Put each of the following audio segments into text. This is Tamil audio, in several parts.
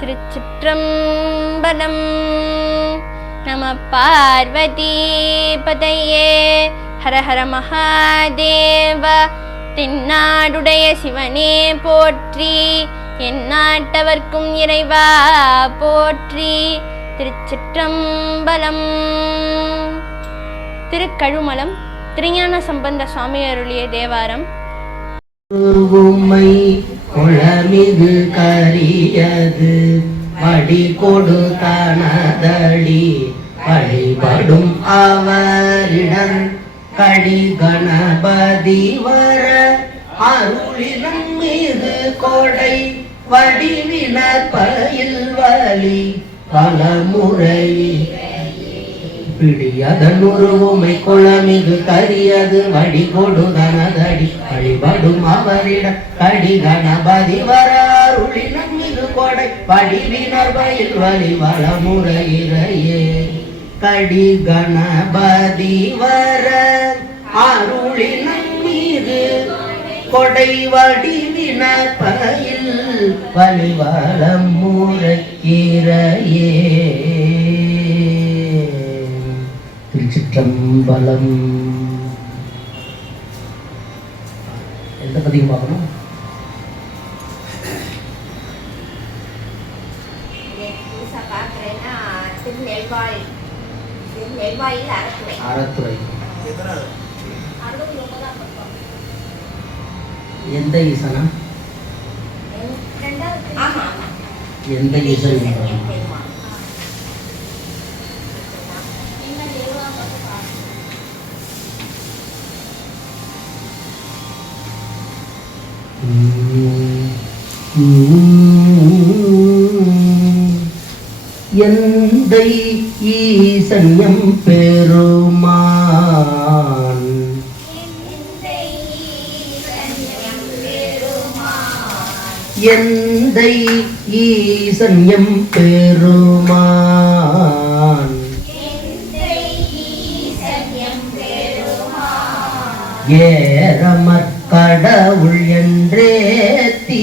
திருச்சிற்றம்பலம். நம பார்வதி பதையே. ஹர ஹர மகாதேவ. தென்னாடுடைய சிவனே போற்றி, எந்நாட்டவர்க்கும் இறைவா போற்றி. திருச்சிற்றம்பலம். திருக்கழுமலம் திருஞான சம்பந்த சுவாமி அருளிய தேவாரம். குளமிகு கரியது வடி கொடு தனதடி வழிபடும் அவரிடம் கடி கணபதி வர அருளினம் மீது கொடை வடிவினர் பயில் வலி பலமுறை பிடியதன் உருவுமை குளமிகு கரியது வடி கொடு தனதடி வழிபடும் அவரிடம் கடி கணபதி வர அருளினம் மீது கொடை வடிவினர் பயில் வலி பலமுறையே. கடி கணபதி வர அருளினம் மீது கொடை வடிவினர் பயில் வலி பலமுறையே. திருச்சிற்றம்பலம். எந்த பதிவு பார்க்கணும்? அறத்துறை. எந்த ஈசனா? எந்த ஈசன்? எந்தை ஈசன்யம் பெருமான் எந்தை ஈசன்யம் பெருமான் ஏறமற் கடவுள் என்றே தீ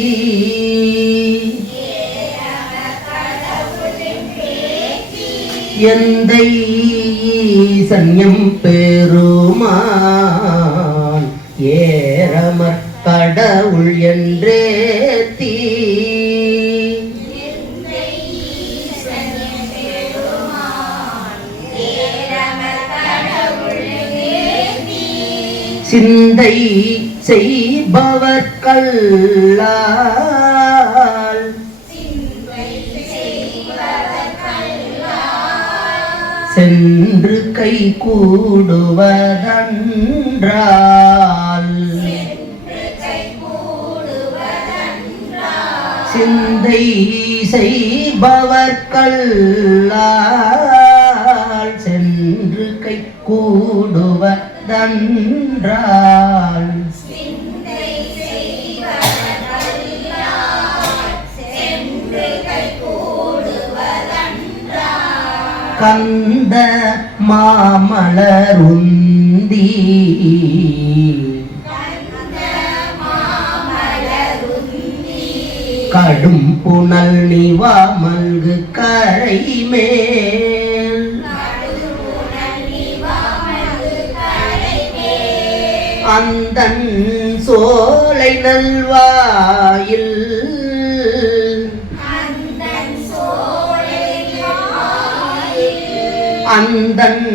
எந்தை ஈசன்யம் பெருமான் ஏறமற் கடவுள் என்றே தீ சிந்தை செய்பவர்கல்லால் சென்று கை கூடுவதன்றால் சிந்தை செய்பவர்கல்லால் சென்று கை கூடுவதன்றால் கந்த மாமலருந்தி கடும் புனல் நிவா மல்கு கரை மேல் அந்தன் சோலை நல்வாயில் அந்தன்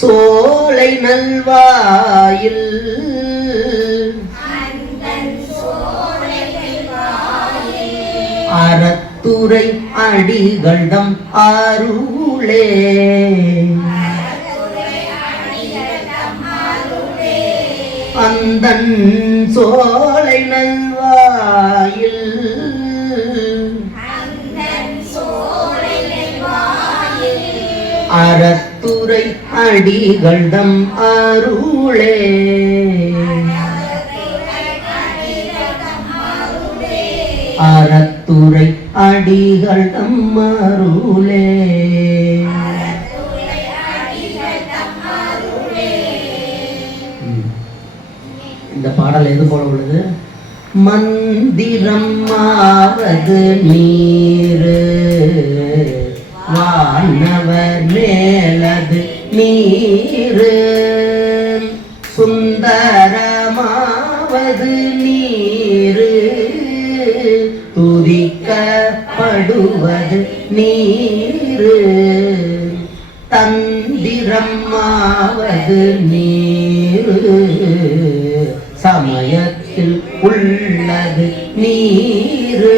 சோலை நல்வாயில் அறத்துறை அடிகள்தம் அருளே அந்தன் சோலை நல்வாயில் அறத்துறை அடிகள்தம் அருளே அறத்துறை அடிகள்தம் அருளே. இந்த பாடல் எது போல உள்ளது? மந்திரம் ஆவது நீரு வானவர் மேலது நீரு சுந்தரமாவது நீரு துதிக்கப்படுவது நீரு தந்திரமாவது நீரு சமயத்தில் உள்ளது நீரு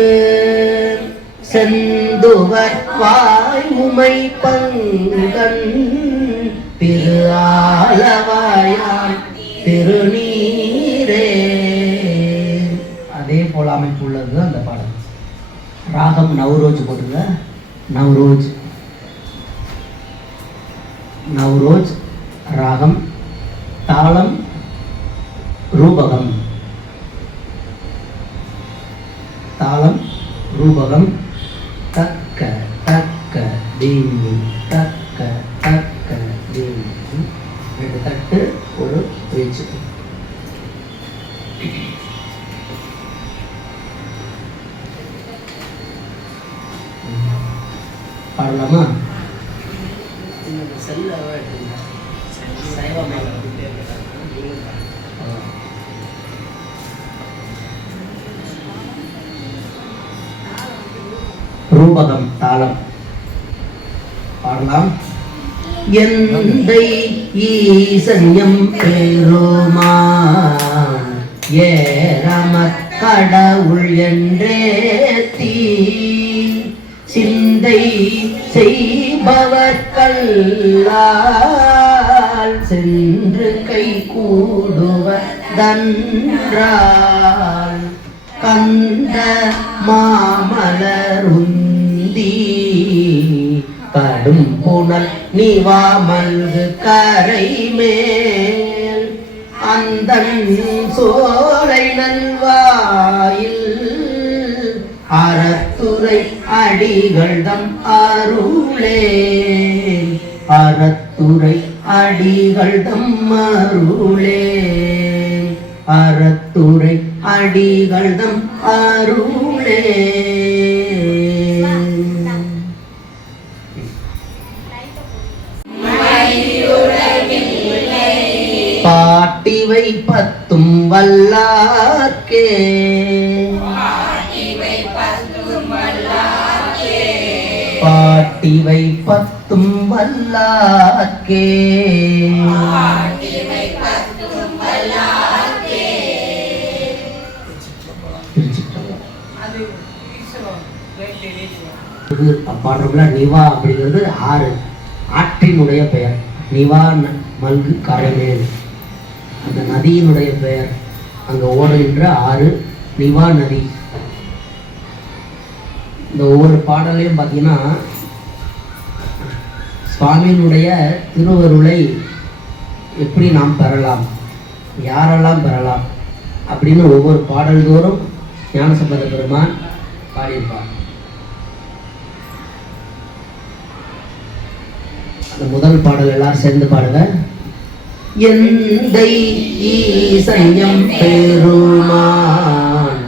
செந்துவர் வாய்முமை பங்கன் திரு ஆலவாயான் திருநீரே. அதே போல அமைப்பு உள்ளது அந்த பாடல். ராகம் நவ்ரோஜ் போட்டுங்க. நவ்ரோஜ் நவ்ரோஜ் ராகம். தாளம் ரூபகம். தாளம் ரூபகம். தக்க தக்க தீமி தக்க தக்க தீமி. 2 தட்டு ஒரு பேச்சு. பாடலாமா? ரூபகம் தாளம் பாடலாம். எந்தை ஈசன்யம் பெருமான் ஏரமக் கடவுள் என்றேத்தி சிந்தை செய்பவர்கல்லால் சென்று கை கூடுவதன்றால் கந்த மாமலருந்தி கடும் புனல் நிவாமல்கு கரை மேல் அந்தன் சோலை நல்வாயில் அறத்துறை அடிகள்தம் அருளே. அறத்துறை அடிகள்தம் அருளே. அறத்துறை அடிகள்தம் அருளே. பாட்டிவை 10 வல்லார்க்கே. பாட்டிவை 10 வல்லார்க்கே. பாடுறோம்ல நிவா அப்படிங்கிறது 6 ஆற்றினுடைய பெயர். நிவா மல்கு கரைமேல் அந்த நதியினுடைய பெயர். அங்க ஓடுகின்ற 6 நிவா நதி. இந்த ஒவ்வொரு பாடலையும் பார்த்தீங்கன்னா சுவாமியினுடைய திருவருளை எப்படி நாம் பெறலாம், யாரெல்லாம் பெறலாம் அப்படின்னு ஒவ்வொரு பாடல் தோறும் ஞானசம்பந்த பெருமான் பாடியிருப்பார். அந்த முதல் பாடல் எல்லாரும் சேர்ந்து பாடுங்க. எந்தை ஈசன்யம் பெருமான்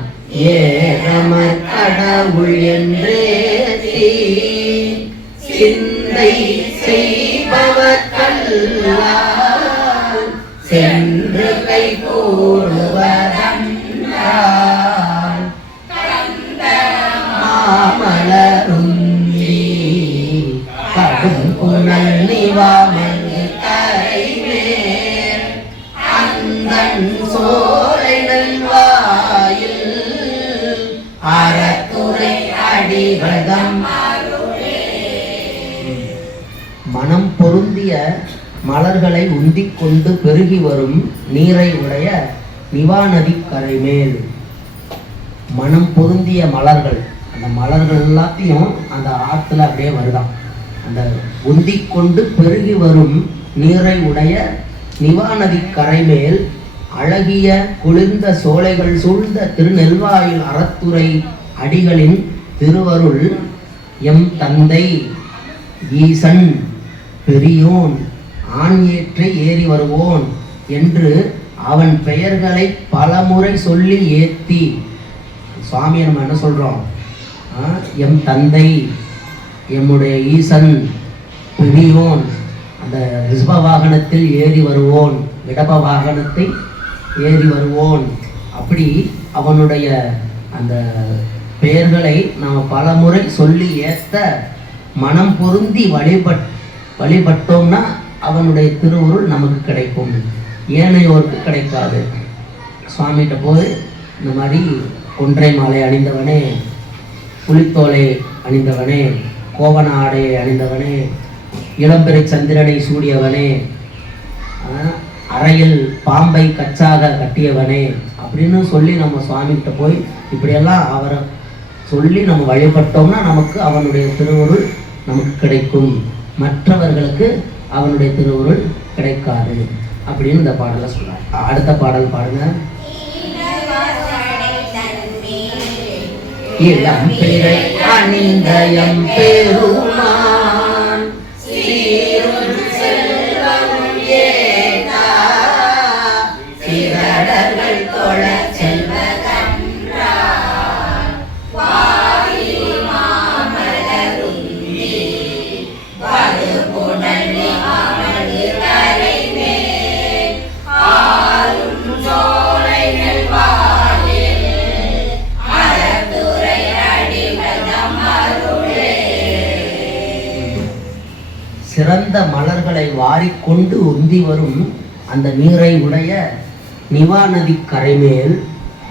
ஏரமர் கடவுள் என்றேத்தி சிந்தை செய்பவர்கல்லால் சென்று கை கூடுவதன்றால் மாமலருந்தி கடும் புனல் நிவாமல்கு கரை மேல் அந்தன் சோலை நல்வாயில் அறத்துறை அடிகள்தம் அருளே. மனம் பொருந்திய மலர்களை உந்திக் கொண்டு பெருகி வரும் நீரை உடைய நிவா நதி கரை மேல். மனம் பொருந்திய மலர்கள், அந்த மலர்கள் எல்லாத்தையும் அந்த ஆற்றுல அப்படியே வருதான். அந்த உந்திக் கொண்டு பெருகி வரும் நீரை உடைய நிவா நதி கரை மேல் அழகிய குளிர்ந்த சோலைகள் சூழ்ந்த திருநெல்வாயில் அறத்துறை அடிகளின் திருவருள் எம் தந்தை ஈசன் பெரியோன் ஆண் ஏற்றை ஏறி வருவோன் என்று அவன் பெயர்களை பலமுறை சொல்லி ஏத்தி. சுவாமியை நம்ம என்ன சொல்றோம்? எம் தந்தை எம்முடைய ஈசன் பிரியோன் அந்த ரிஷப வாகனத்தில் ஏறி வருவோன், இடப வாகனத்தை ஏறி வருவோன். அப்படி அவனுடைய அந்த பெயர்களை நாம் பல முறை சொல்லி ஏற்ற மனம் பொருந்தி வழிபட்டோம்னா அவனுடைய திருவுருள் நமக்கு கிடைக்கும், ஏனையோருக்கு கிடைக்காது. சுவாமிகிட்ட போய் இந்த மாதிரி ஒன்றை மாலை அணிந்தவனே, புலித்தோலை அணிந்தவனே, கோவண ஆடையை அணிந்தவனே, இளம்பிறை சந்திரனை சூடியவனே, அறையில் பாம்பை கச்சாக கட்டியவனே அப்படின்னு சொல்லி நம்ம சுவாமிகிட்ட போய் இப்படியெல்லாம் அவரை சொல்லி நம்ம வழிபட்டோம்னா நமக்கு அவனுடைய திருவுருள் நமக்கு கிடைக்கும், மற்றவர்களுக்கு அவனுடைய திருவுருள் கிடைக்காது அப்படின்னு இந்த பாடலை சொல்றார். அடுத்த பாடல் பாடுங்க. இளம்பிறை அணிந்த எம்பெருமான் சீரும் செல்வம் ஏதா சிரடர்கள் தொழச் செல்வதன்றார் வாரி மாமலருந்தி வருபுணர்வி அமர்ந்து கரைமேல் ஆரும் சோலைகள் வாழில் அறத்துறை அடிவதம் அருளே. சிறந்த மலர்களை வாரிக்கொண்டு உந்தி வரும் அந்த நீரை உடைய நிவா நதி கரைமேல்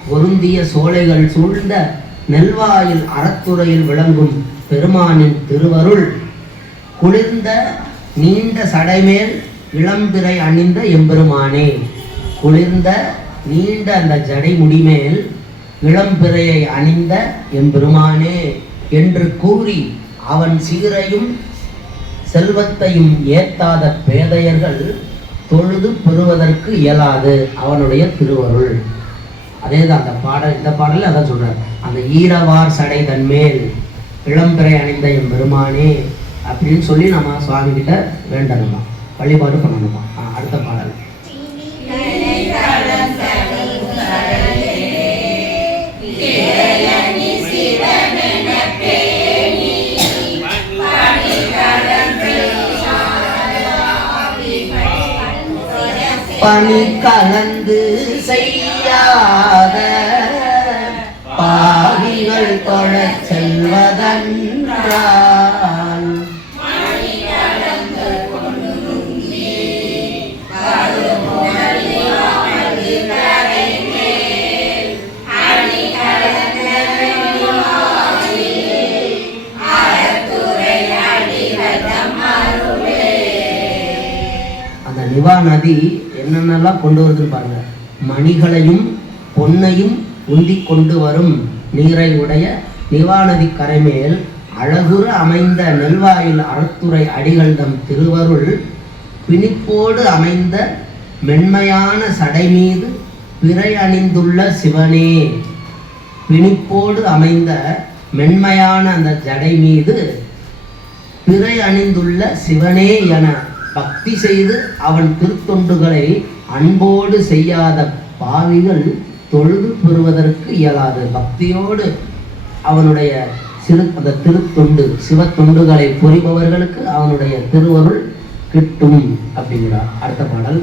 பொருந்திய சோலைகள் சூழ்ந்த நெல்வாயில் அறத்துறையில் விளங்கும் பெருமானின் திருவருள் குளிர்ந்த நீண்ட சடைமேல் இளம்பிறை அணிந்த எம்பெருமானே. குளிர்ந்த நீண்ட அந்த ஜடை முடிமேல் இளம்பிறையை அணிந்த எம்பெருமானே என்று கூறி அவன் சீரையும் செல்வத்தையும் ஏத்தாத பேதையர்கள் தொழுது பெறுவதற்கு இயலாது அவனுடைய திருவருள். அதேதான் அந்த பாடல், இந்த பாடலில் அதான் சொல்றார். அந்த ஈரவார் சடை தன்மேல் இளம்பிறை அணிந்த என் பெருமானே அப்படின்னு சொல்லி நம்ம சுவாமி கிட்ட வேண்டணுமா, வழிபாடு பண்ணணுமா. அடுத்த பாடல். பனி கலந்து செய்யாத பாவிகள் தொழச் செல்வதன்றால் அந்த நிவா நதி என்னென்னலாம் கொண்டு வருதுன்னு பாருங்க. மணிகளையும் பொன்னையும் உந்தி கொண்டு வரும் நீரை உடைய நிவா நதி கரைமேல் அழகுற அமைந்த நெல்வாயில் அறத்துறை அடிகள்தம் திருவருள் பிணிப்போடு அமைந்த மென்மையான சடை மீது பிறை அணிந்துள்ள சிவனே. பிணிப்போடு அமைந்த மென்மையான அந்த ஜடை மீது பிறை அணிந்துள்ள சிவனே என பக்தி செய்து அவன் திருத்தொண்டுகளை அன்போடு செய்யாத பாவிகள் தொழுது பெறுவதற்கு இயலாது. பக்தியோடு அவனுடைய அந்த திருத்தொண்டு சிவத்தொண்டுகளை புரிபவர்களுக்கு அவனுடைய திருவருள் கிட்டும் அப்படிங்கிறார். அடுத்த பாடல்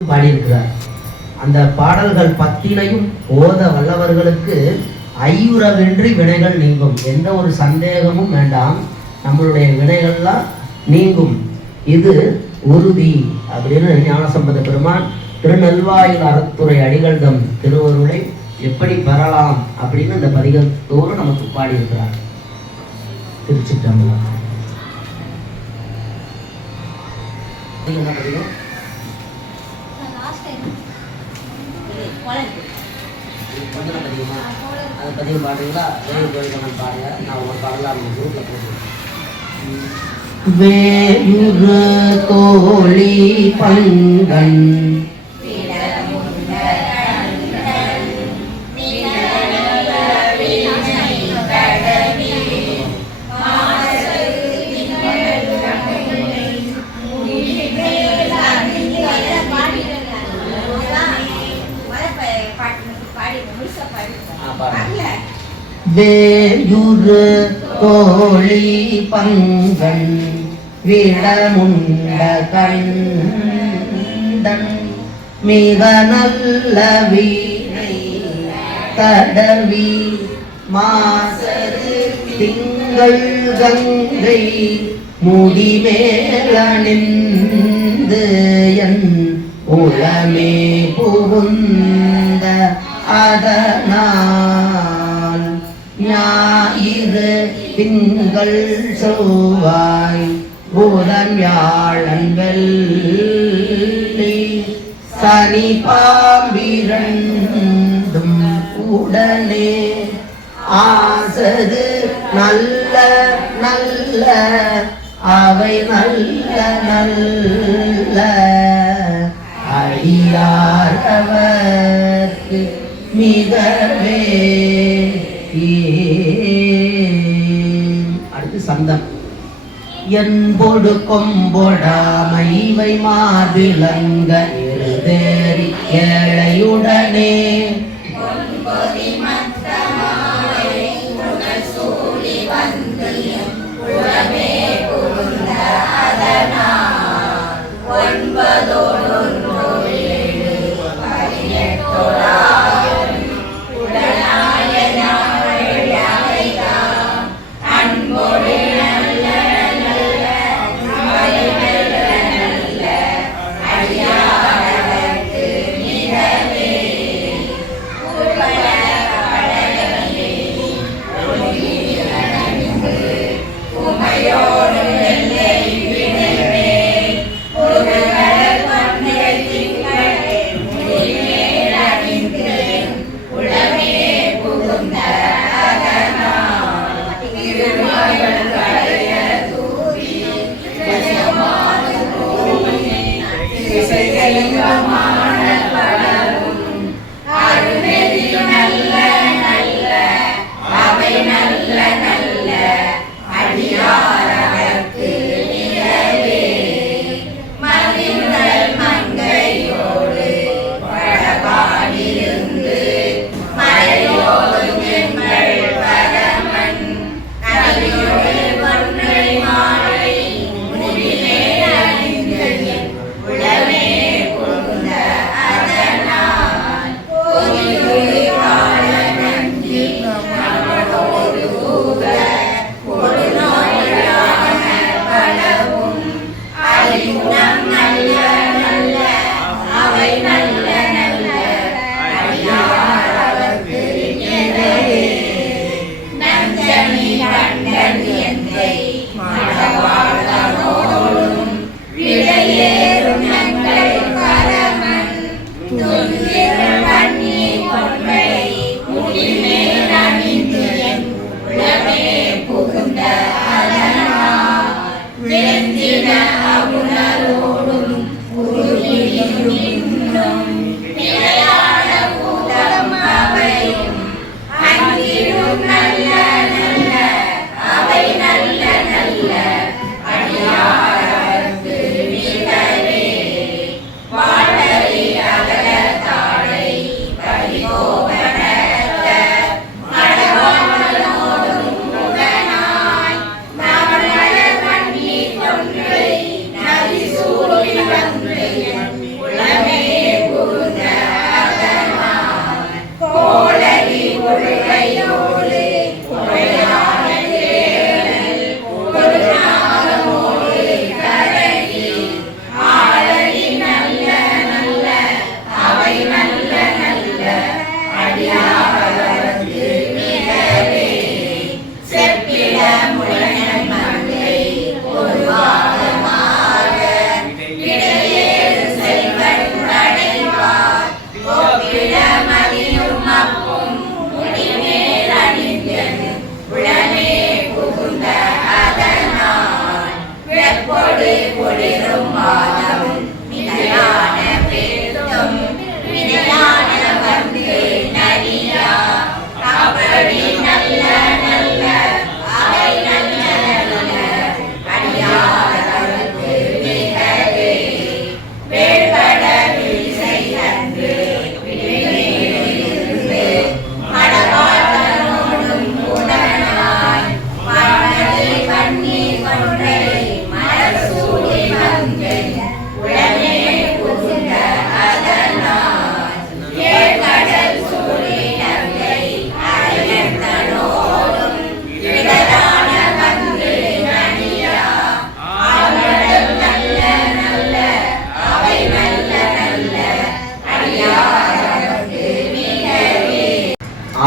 பாடியிருக்கிறார். அந்த பாடல்கள் பத்தினையும் ஓத வல்லவர்களுக்கு ஐயுறவின்றி வினைகள் நீங்கும். எந்த ஒரு சந்தேகமும் வேண்டாம், நம்மளுடைய வினைகள்லாம் நீங்கும், இது உறுதி அப்படின்னு ஞானசம்பந்த பெருமான் திருநெல்வாயில் அறத்துறை அடிகள்தம் திருவருளை எப்படி பெறலாம் அப்படின்னு இந்த பதிகத்தோடு நமக்கு பாடியிருக்கிறார். திருச்சிற்றம்பலம். என்ன பதிகம்? அதை பதிவு பாடுறீங்களா? பாடுங்க, நான் ஒரு பாடலாம் குரூப்பில் போட்டுருக்கேன். வேயுறு தோழி பங்கன் வேயுறு தோழி பங்கன் விடமுண்ட கண்டன் மிக நல்ல வீணை தடவி மாசரு திங்கள் கங்கை முடிமேலணிந்து என் உளமே புகுந்த அதனால் ஞாயிறு திங்கள் செவ்வாய் புதன் வியாழன் வெள்ளி சனி பாம்பிரண்டும் உடனே ஆசது நல்ல நல்ல அவை நல்ல நல்ல அடியாரவர்க்கு மிகவே. அடுத்து சந்தம். என்பொடு கொம்பொடாமை இவை மாவிலங்க இருதேறி ஏழையுடனே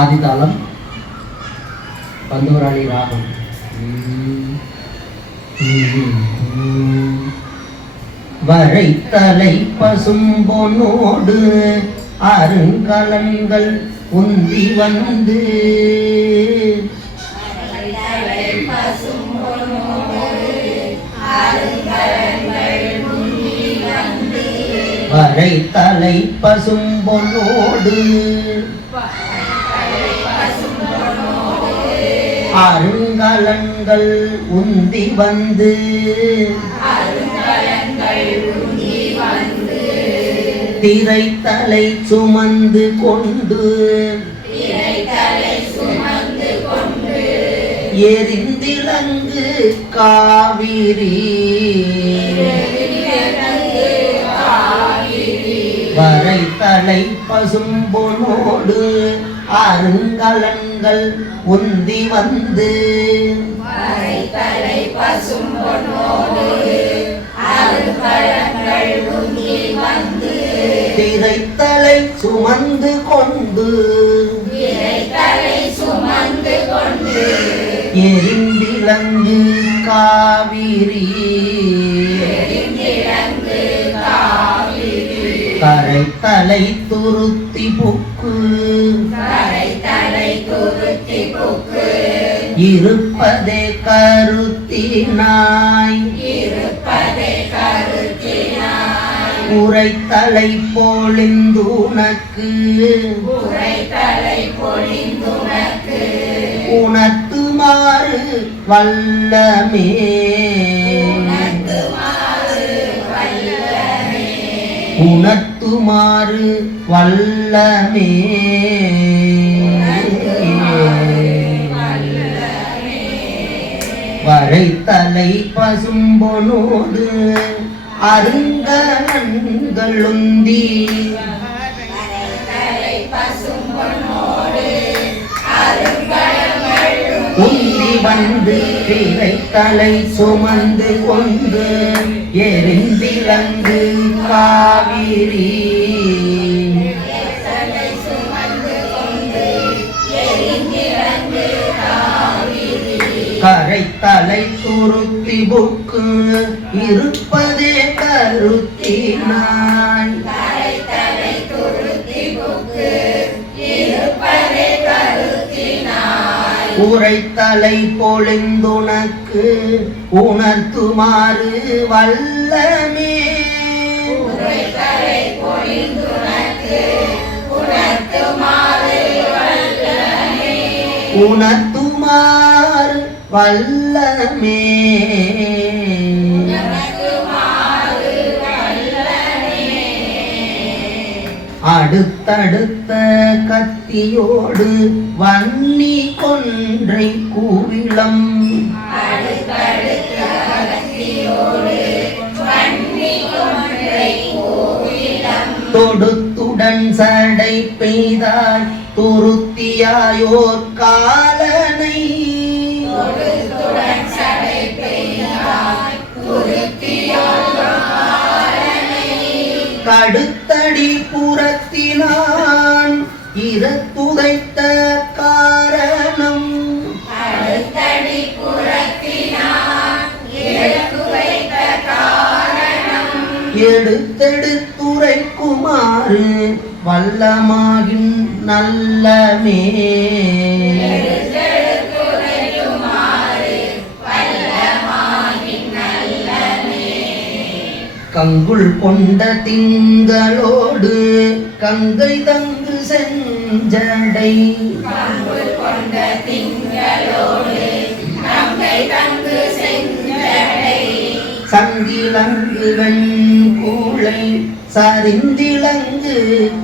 ஆதிதாளம் பந்துவராளி ராகம். வரைத்தலை பசும்பொனோடு அருங்கலன்கள் உந்தி வந்து வரைத்தலை பசும்பொனோடு அருங்கலன்கள் உந்தி வந்து திரைத்தலை சுமந்து கொண்டு எரிந்திலங்கு காவிரி வரைத்தலை பசும்பொனோடு அருங்கலன்கள் உந்தி வந்து திரைத்தலை சுமந்து கொண்டு எரிந்திலங்கு காவிரி கரைத்தலை துருத்தி புக்கு இருப்பதே கருத்தினாய் உரைத்தலை பொழிந்துனக்கு உணர்த்துமாறு வல்லமே உணர்த்துமாறு வல்லமே வரைத்தலை பசும்பொனோடு அருங்கலன்களுந்தி உந்தி வந்து திரைத்தலை சுமந்து கொண்டு எரிந்திலங்கு காவிரி கரைத்தலை துருத்தி புக்கு இருப்பதே கருத்தினாய் உரைத்தலை பொழிந்துனக்கு உணர்த்துமாறு வல்லமே உணர்த்துமாறு வல்லமே அடுத்தடுத்த கத்தியோடு வன்னி கொன்றை கூவிளம் தொடுத்துடன் சடை பெய்தாய் துருத்தியாயோர் காலனை கடுத்தடி புறத்தினான் இரத்துதைத்த காரணம் எடுத்தெடுத்துரைக்குமாறு வல்லமாகின் நல்லமே கங்குள் கொண்ட திங்களோடு கங்கை தங்கு செஞ்சடை சங்கிலங்கு வெண்கூளை சரிந்திலங்கு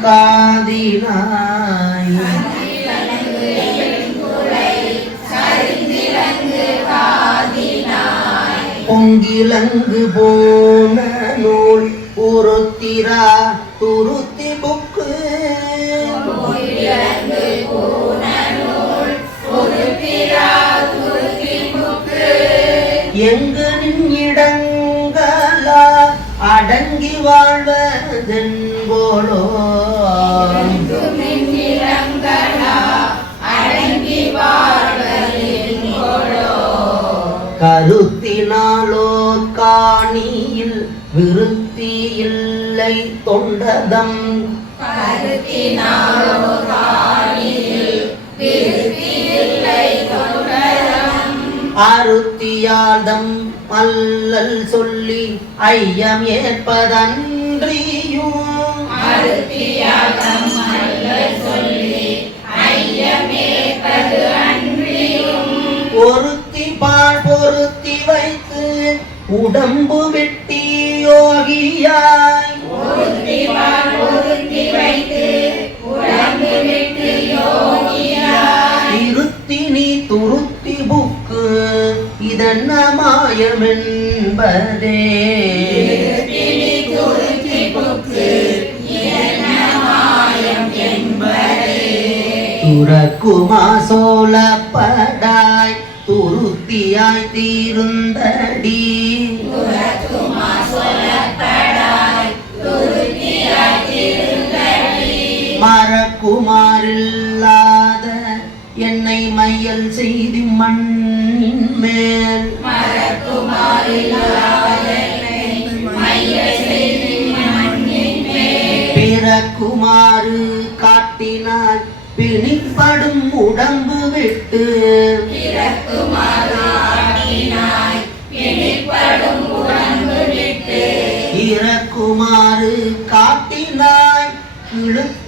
காதினாய் பொங்கிலங்கு போன நூல் உருத்திரா துருத்தி புக்கு எங்கு இடங்களா அடங்கி வாழ்வதென்போலோ கருத்தினாலோ காணியில் விருத்தி இல்லை தொண்டதம் அருத்தியாதம் அல்லல் சொல்லி ஐயம் ஏற்பதன்றியும் ஒருத்தி பால் பொருத்தி வைத்து உடம்பு வெட்டி யோகியாய் இருத்தி நீ துருத்தி புக்கு இதென்ன மாயமென்பதே துறக்குமா சோழப்படாய் துருத்தியாய் தீருந்தடி மறக்குமாறில்லாத என்னை மையல் செய்தி மண்ணின் மேல் பிறக்குமாறு காட்டினார் பிணிப்படும் உடம்பு விட்டு இறக்குமாறு காட்டினாய்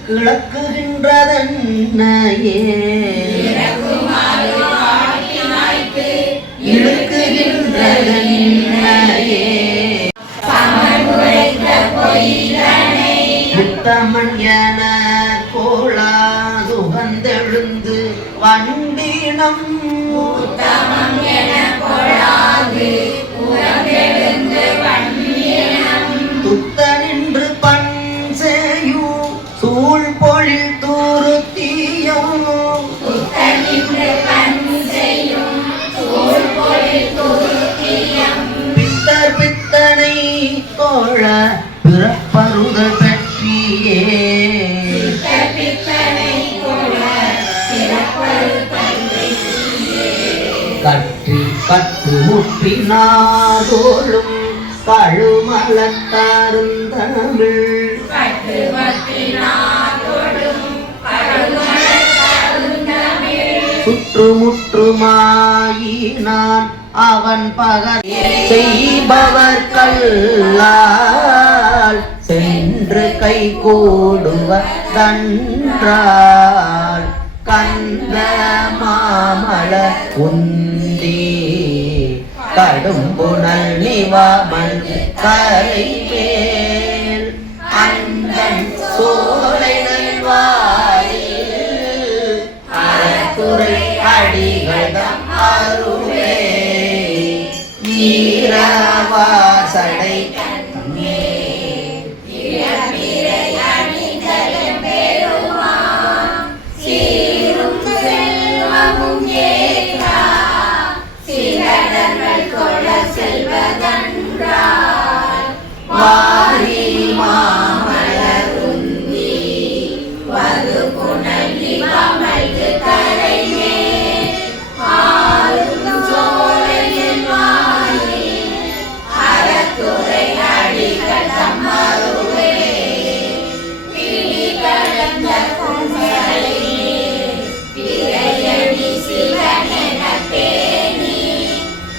கிழக்குகின்றதன்னையே இழுக்குகின்றதன்னையே உத்தமன் என கோளாதுகந்தெழுந்து வண்டினம் துத்த நின்று பண் செய்யும் சூழ் பொழில் தூருத்தியும் பித்தர் பித்தனை தோழ பிறப்பருதல் பற்றியே கற்றி கற்று முற்றினாதோளும் கழுமலத்தருந்தமிழ் சுற்றுமுற்றுமாயினான் அவன் பகல் செய்பவர் கல்லால் சென்று கை கூடுவதன்றால் கந்த மாமல உந்தி கடும்புணல் நிவாமல் கரை மேல் அந்தன் சோலை நல்வாயில் அறத்துறை அடிகளம் அருளே நீரவாசடை வாரி மாமலர் உந்தி வது புனல் நிவாமல்கு கரையே ஆளும் சோலையில் வாரி அறத்துறை அடிகள் தம்மருளே பிடி கலந்த குஞ்சலை பிறையணி சிவனென பேணி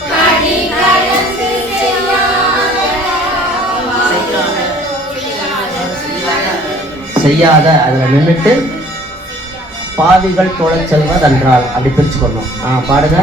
கடி கலந்து செய்யாத அதுல நின்றுட்டு பாவிகள் தொழச் செல்வதென்றால் அப்படி பிரிச்சுக்கணும். பாடுங்க.